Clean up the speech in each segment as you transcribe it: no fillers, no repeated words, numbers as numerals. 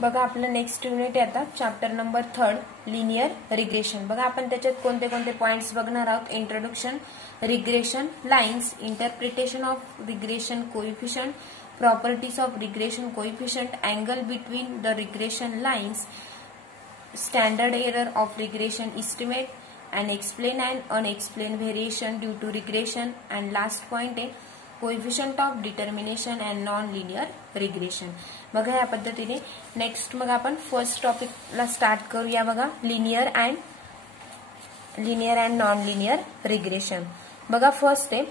बघा आपलं next unit आहे आता चॅप्टर नंबर 3 लिनियर रिग्रेशन। बघा आपण त्याच्यात कोणते कोणते पॉइंट्स बघणार आहोत। Introduction, regression lines, interpretation of regression coefficient, properties of regression coefficient, angle between the regression lines, standard error of regression estimate, and explain and unexplained variation due to regression, and last point आहे coefficient of determination and non-linear regression। बघा या पद्धतीने next मग आपण first टॉपिकला start करूया। बघा linear and non linear regression. बघा first आहे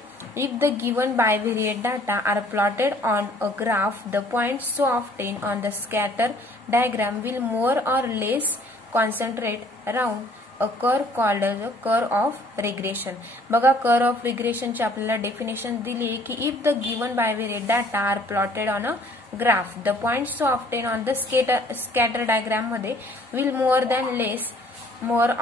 if the given bivariate data are plotted on a graph, the points so obtained on the scatter diagram will more or less concentrate around a curve called as a curve of regression। बघा curve of regression ची आपल्याला definition दिली आहे की if the given bivariate data are plotted on a graph, the points so obtained on the scatter diagram मध्ये will more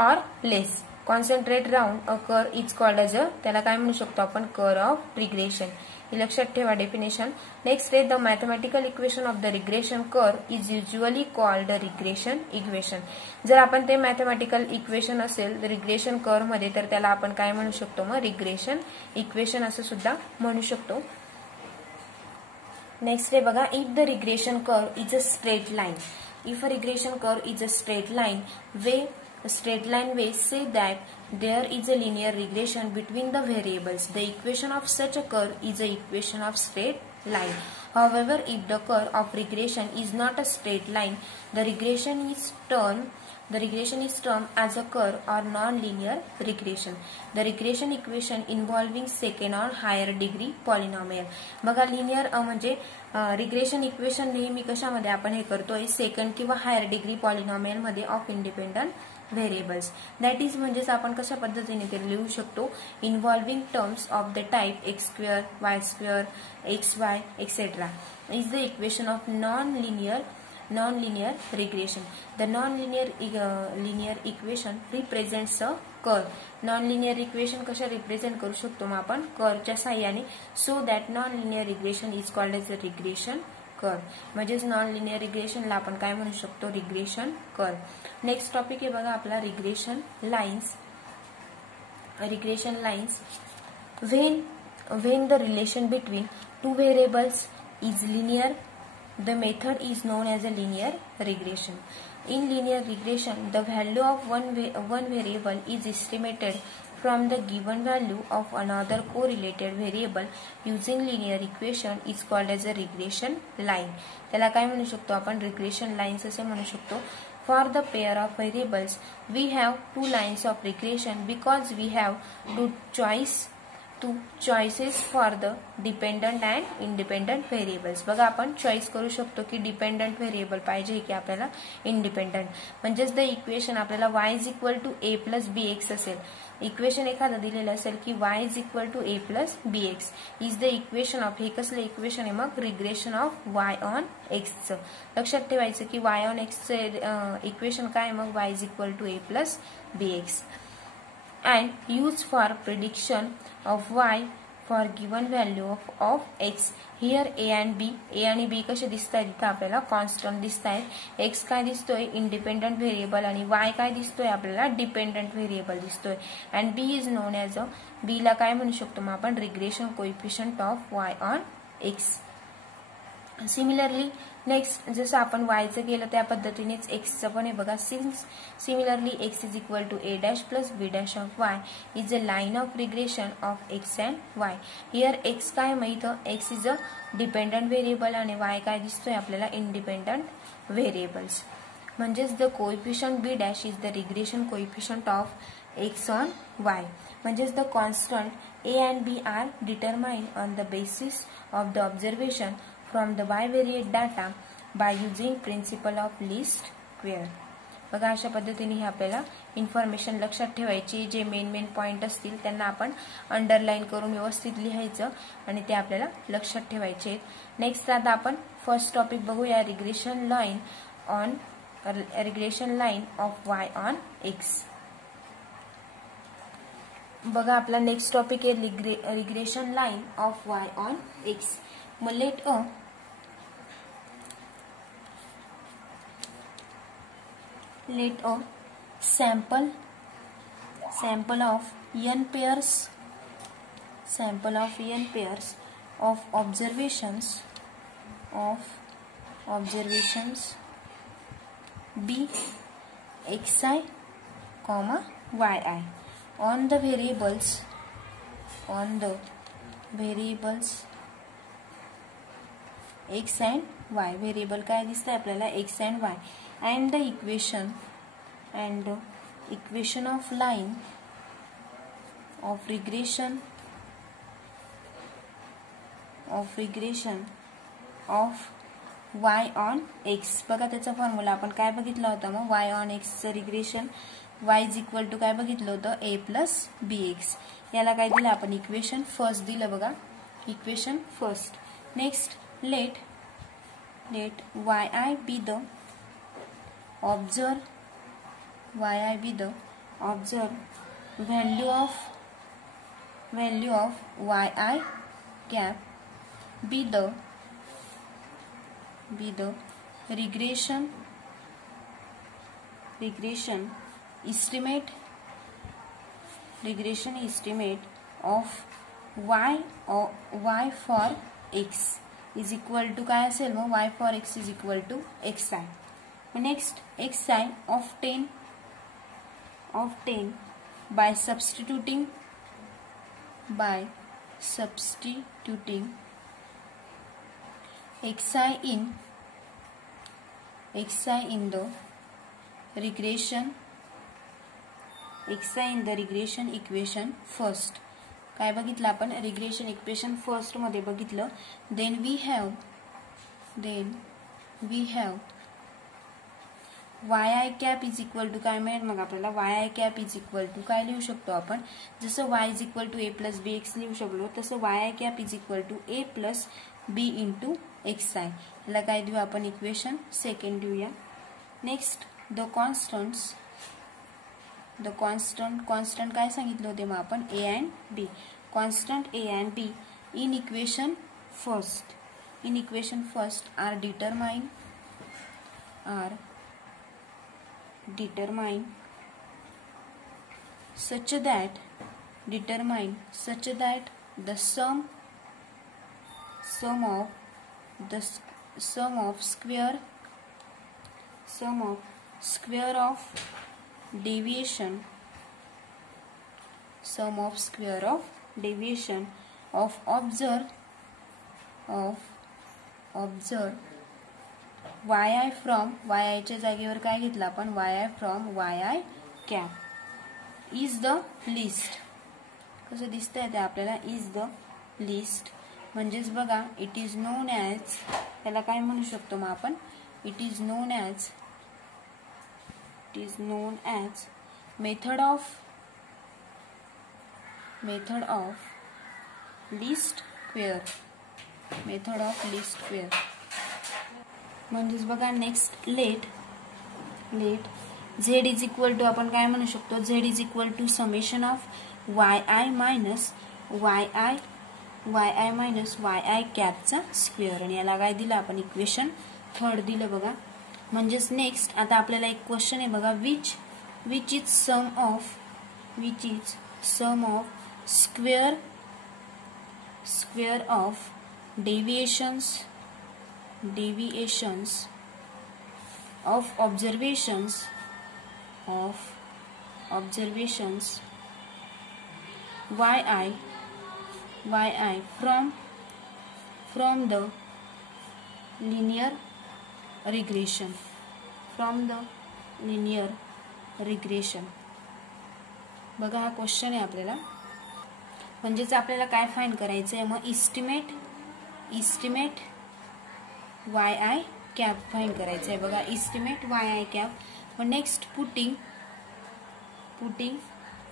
or less concentrate round a curve is called as a, त्याला काय म्हणू शकतो आपण, curve of regression। हे लक्षात ठेवा definition. Next आहे the mathematical equation of the regression curve is usually called regression equation. जर आपण ते मॅथमॅटिकल इक्वेशन असेल रिग्रेशन कर्व मध्ये तर त्याला आपण काय म्हणू शकतो, मग रिग्रेशन इक्वेशन असं सुद्धा म्हणू शकतो। नेक्स्ट आहे बघा if the regression curve is a straight line, if a regression curve is a straight line way say that there is a linear regression between the variables, the equation of such a curve is a equation of straight line। However, if the curve of regression is not a straight line, the regression is termed as a curve or non-linear regression। The regression equation involving second or higher degree polynomial। बघा linear म्हणजे regression equation नेहमी कशामध्ये आपण हे करतोय, second किंवा higher degree polynomial मध्ये of independent variables. That is म्हणजेच आपण कशा पद्धतीने ते लिहू शकतो, involving terms of the type x square, Y square, x Y etcetera is the equation of non-linear regression। The non-linear equation represents a curve। non-linear equation कशा represent करू शकतो मग आपण, कर्वच्या साह्याने। so that non-linear regression is called as a regression curve। म्हणजेच non-linear regressionला आपण काय म्हणू शकतो, regression curve। नेक्स्ट टॉपिक आहे बघा आपला regression lines. when the relation between two variables is linear, the method is known as a linear regression। In linear regression, the value of one variable is estimated from the given value of another correlated variable using linear equation is called as a regression line। त्याला काय म्हणू शकतो आपण, regression lines असे म्हणू शकतो। For the pair of variables, we have two lines of regression because we have two choices for the dependent and independent variables। बघा आपण चॉईस करू शकतो की डिपेंडंट व्हेरिएबल पाहिजे की आपल्याला इंडिपेंडंट। म्हणजेच द इक्वेशन आपल्याला y is equal to a plus bx असेल। इक्वेशन एखादं दिलेलं असेल की y is equal to a plus bx is the equation of, हे कसलं इक्वेशन आहे मग, regression of y on x चं। लक्षात ठेवायचं की y ऑन x चं इक्वेशन काय मग, y is equal to a plus bx and used for prediction of y for given value of x। here a आणि b कसे दिसतात इथं आपल्याला, कॉन्स्टंट दिसतात। x काय दिसतोय, इंडिपेंडंट व्हेरिएबल, आणि y काय दिसतोय आपल्याला, डिपेंडंट व्हेरिएबल दिसतोय। And b is known as a, b ला काय म्हणू शकतो मग आपण, regression coefficient of y on x। Similarly next जसं आपण y चं केलं त्या पद्धतीनेच x चं पण आहे बघा। Similarly x is equal to a dash plus b dash of y is a line of regression of x and y। Here x काय माहित, x is a dependent variable आणि y काय दिसतोय आपल्याला, इंडिपेंडंट व्हेरिएबल्स। म्हणजेच the coefficient b dash is the regression coefficient of x on y। म्हणजेच the constant a and b are determined on the basis of the observation from the bivariate data by using principle of least square। बघा अशा पद्धतीने हे आपल्याला information लक्षात ठेवायची। जे main point असतील त्यांना आपण अंडरलाइन करून व्यवस्थित लिहायचं आणि ते आपल्याला लक्षात ठेवायचे। नेक्स्ट आता आपण फर्स्ट टॉपिक बघूया, regression line of y on x। बघा आपला नेक्स्ट टॉपिक आहे regression line of y on x। मग late let a sample of n pairs of observations be xi, yi on the variables x and y. Variable काय दिसतंय आपल्याला x and y, and the equation of line of regression of y on x. बघा त्याचा formula आपण काय बघितला होता मग y on x चं regression y is equal to काय बघितलं होतं a प्लस bx. याला काय दिलं आपण इक्वेशन फर्स्ट दिलं बघा, equation first. Next let yi be the observed value of yi cap be the regression estimate of y for x is equal to काय असेल मग y for x is equal to xi. Next xi of 10 by substituting xi in the regression equation first. काय बघितलं आपण regression equation first मध्ये बघितलं. Then we have yi cap is equal to काय मिळेल मग आपल्याला yi cap is equal to काय लिहू शकतो आपण, जसं y is equal to a plus bx लिहू शकलो तसं yi cap is equal to a plus b into xi. याला काय देऊ आपण इक्वेशन सेकंड देऊया. नेक्स्ट द कॉन्स्टंट काय सांगितलं होते मग आपण a and b. Constant a and b in equation first are determined such that the sum of square of deviation of observed yi from yi च्या जागेवर काय घेतलं आपण yi from yi cap is the least. कसं दिसतंय ते आपल्याला is the least म्हणजेच बघा इट इज नोन ॲज, त्याला काय म्हणू शकतो मग आपण, it is known as method of least square. म्हणजेच बघा next let z is equal to आपण काय म्हणू शकतो, z is equal to summation of yi minus yi कॅपचा स्क्वेअर. आणि याला काय दिलं आपण इक्वेशन थर्ड दिलं बघा. म्हणजेच नेक्स्ट आता आपल्याला एक क्वेश्चन आहे बघा, which is sum of square of deviations of observations yi from the linear regression. बघा हा क्वेश्चन आहे आपल्याला. म्हणजेच आपल्याला काय फाइंड करायचं आहे मग इस्टिमेट yi कॅप फाइंड करायचं आहे बघा, इस्टिमेट yi कॅप. मग next putting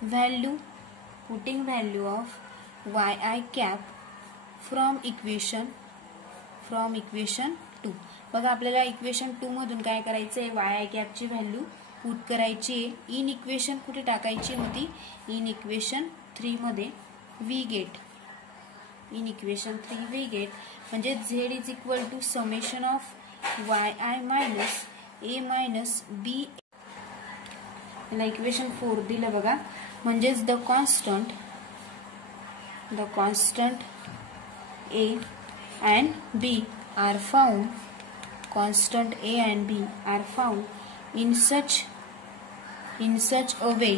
value of yi cap from equation 2. बघा आपल्याला इक्वेशन 2 मधून काय करायचं आहे, yi कॅपची व्हॅल्यू पुट करायची आहे. इन इक्वेशन कुठे टाकायची मग ती इन इक्वेशन 3 मध्ये वी गेट म्हणजे z is equal to summation of yi minus a minus b याला इक्वेशन 4 दिलं बघा. म्हणजेच the constant A and B are found, constant A and B are found in such a way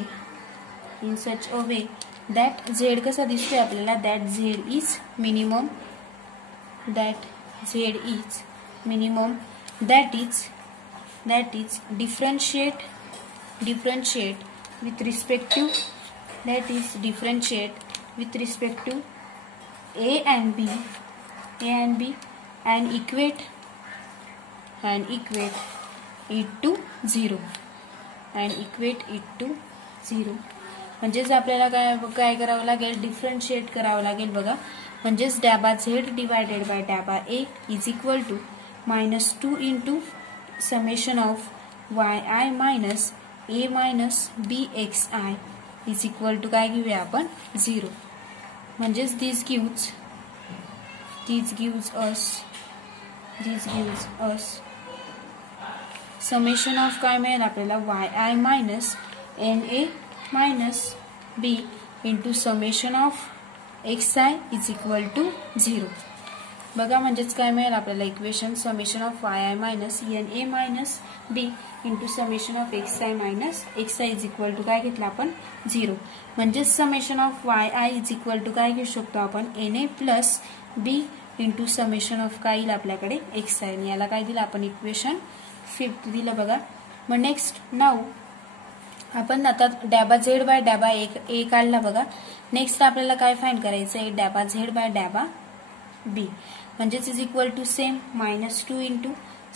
that Z कसा दिसतोय आपल्याला, that Z is minimum, that is differentiate with respect to A and B and equate it to 0 म्हणजेच आपल्याला काय करावं लागेल, differentiate करावं लागेल बघा. म्हणजेच डॅबा Z डिवायडेड बाय डॅबा A is equal to -2 into summation of yi minus A minus bxi is equal to काय घेऊया आपण 0. म्हणजेच this gives us summation of काय मिळेल आपल्याला yi minus na minus b into summation of xi is equal to 0. बघा म्हणजेच काय मिळेल आपल्याला equation summation of yi minus na minus b into summation of xi minus xi is equal to काय घेतला आपण 0. म्हणजेच summation of yi is equal to काय घेऊ शकतो आपण na plus b into summation of काय येईल आपल्याकडे xi. याला काय दिलं आपण इक्वेशन 5 दिलं बघा. मग नेक्स्ट नाऊ आपण आता डॅबा Z बाय डॅबा A काढला बघा. नेक्स्ट आपल्याला काय फाइंड करायचं आहे, डॅबा Z बाय डॅबा B म्हणजेच is equal to same -2 into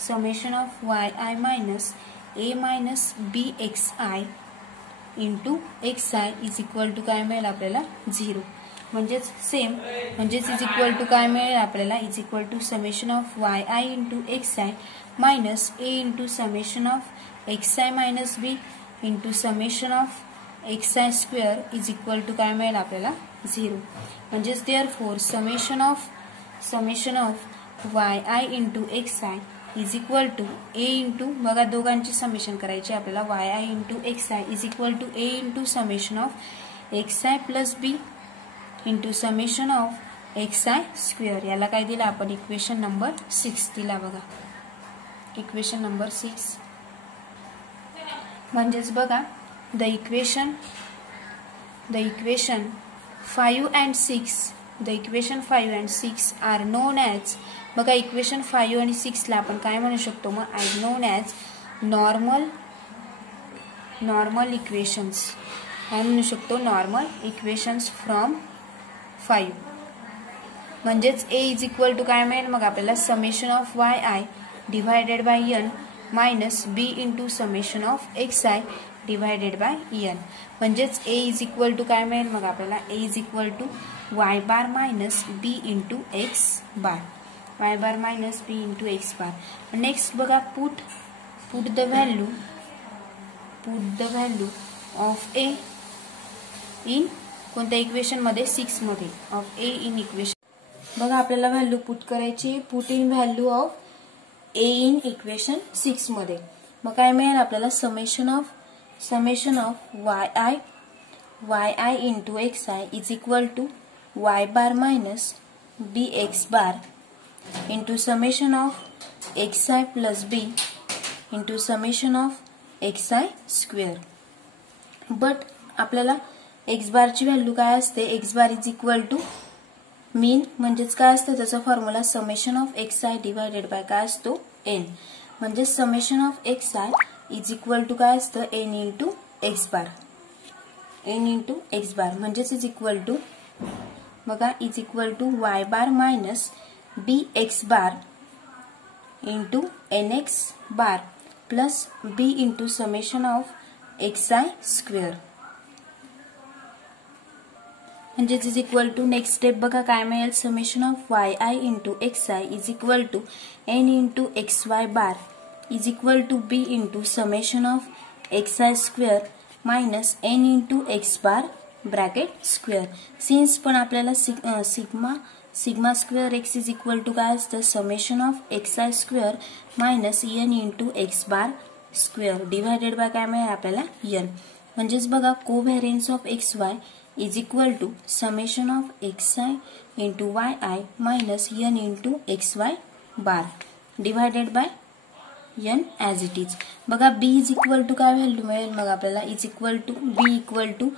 summation of yi minus A minus bxi into xi is equal to काय मिळेल आपल्याला 0. म्हणजेच सेम म्हणजेच इज इक्वल टू काय मिळेल आपल्याला is equal to summation of yi into xi minus A into summation of xi minus b into summation of xi square is equal to काय मिळेल आपल्याला 0. म्हणजेच therefore summation of yi into xi is equal to A into बघा दोघांची summation करायची आपल्याला yi into xi is equal to A into summation of xi plus b into summation of xi square. याला काय दिला आपण इक्वेशन नंबर 6 दिला बघा. इक्वेशन नंबर 6 म्हणजेच बघा the equation 5 and 6 are known as बघा इक्वेशन 5 आणि 6 ला आपण काय म्हणू शकतो मग as known as normal equations. काय म्हणू शकतो नॉर्मल इक्वेशन्स फ्रॉम 5. म्हणजेच A इज इक्वल टू काय मिळेल मग आपल्याला summation of yi divided by n minus b into summation of xi divided by n. म्हणजेच A इज इक्वल टू काय मिळेल मग आपल्याला A is equal to y bar minus b into x bar next बघा put the value of A in कोणत्या equation मध्ये 6 मध्ये of A in equation बघा आपल्याला व्हॅल्यू पुट करायची put in value of A in equation 6 मध्ये. मग काय मिळेल आपल्याला summation of yi into xi is equal to y bar minus bx bar into summation of xi plus b into summation of xi square. But आपल्याला x बारची value काय असते x bar is equal to mean म्हणजेच काय असतं त्याचा formula summation of xi divided by काय असतो n. म्हणजे summation of xi is equal to काय असतं n इंटू x बार म्हणजेच इज इक्वल टू बघा is equal to y bar minus bx bar into nx bar plus b into summation of xi square. म्हणजेच is equal to next step बघा काय मिळेल summation of yi into xi is equal to n into xy bar is equal to b into summation of xi square minus n into x bar bracket square. Since पण आपल्याला sigma square x is equal to काय असतं summation of xi square minus n into x bar square divided by काय मिळेल आपल्याला n. म्हणजेच बघा covariance of x y is equal to summation of x i into y i minus n into x y bar divided by n as it is. बघा b is equal to काय value मिळेल मग आपल्याला is equal to b equal to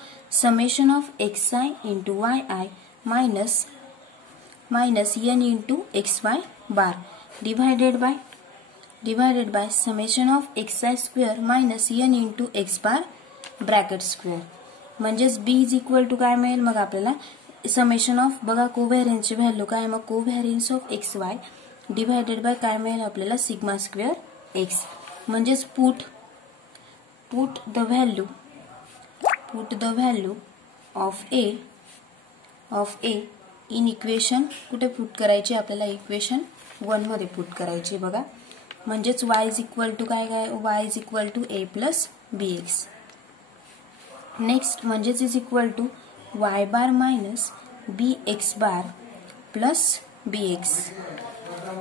summation of x i into y i minus n into x y bar divided by summation of x I square minus n into x bar bracket square. म्हणजेच b is equal to काय मिळेल मग आपल्याला summation of बघा कोव्हॅरियन्सची value काय मग covariance of x y divided by काय मिळेल आपल्याला सिग्मा स्क्वेअर एक्स. म्हणजेच put the value of a in equation कुठे पुट करायची आपल्याला इक्वेशन 1 मध्ये पुट करायची बघा. म्हणजेच y इज इक्वल टू काय y is equal to a plus bx. Next म्हणजेच is equal to y bar minus bx bar plus bx.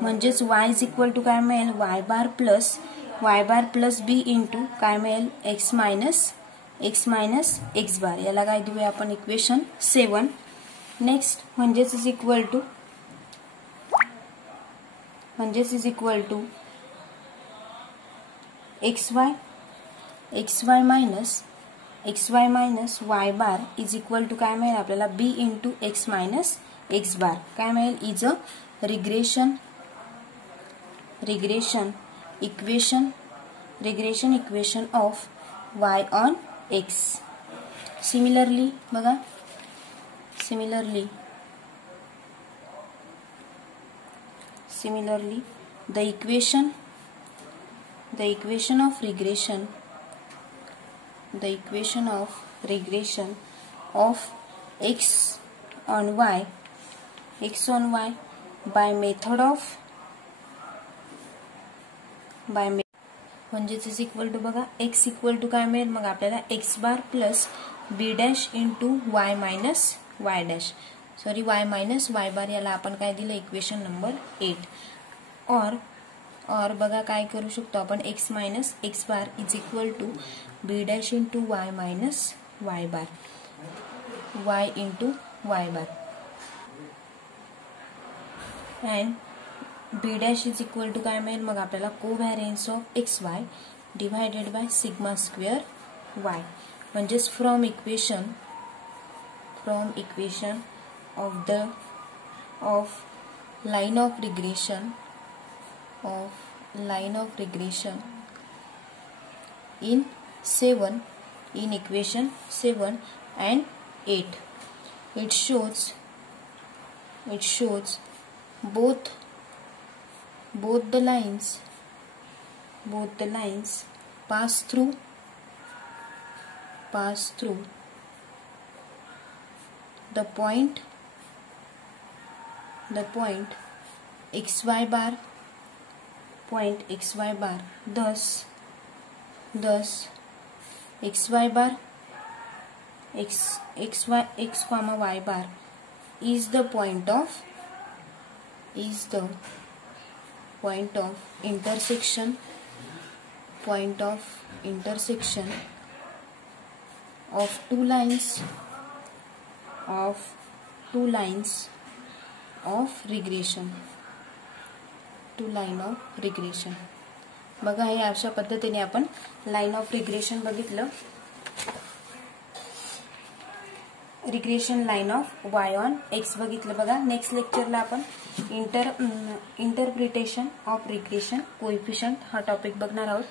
म्हणजेच y इज इक्वल टू काय मिळेल y bar plus b into काय मिळेल x minus x बार. याला काय देऊया आपण इक्वेशन 7. नेक्स्ट म्हणजेच is equal to xy minus y bar is equal to काय मिळेल आपल्याला b into x minus x bar. काय मिळेल is a regression equation of y on x. Similarly बघा the equation of regression of x on y by method of म्हणजेच is equal to बघा x equal to काय मिळेल मग आपल्याला x bar plus b dash into y minus y dash y minus y bar. याला आपण काय दिलं इक्वेशन नंबर 8. और बघा काय करू शकतो आपण x minus x bar is equal to b dash into y minus y bar y into y bar and b dash is equal to काय मिळेल मग आपल्याला covariance of x y divided by sigma square y. म्हणजेच from equation of line of regression in equation 7 and 8 it shows both the lines pass through the point xy bar thus xy bar x comma y bar is the point of intersection of two lines of regression. बघा हे अशा पद्धतीने आपण line of regression बघितलं. Regression line of y on x बघितलं बघा. Next लेक्चरला आपण interpretation of regression coefficient हा टॉपिक बघणार आहोत.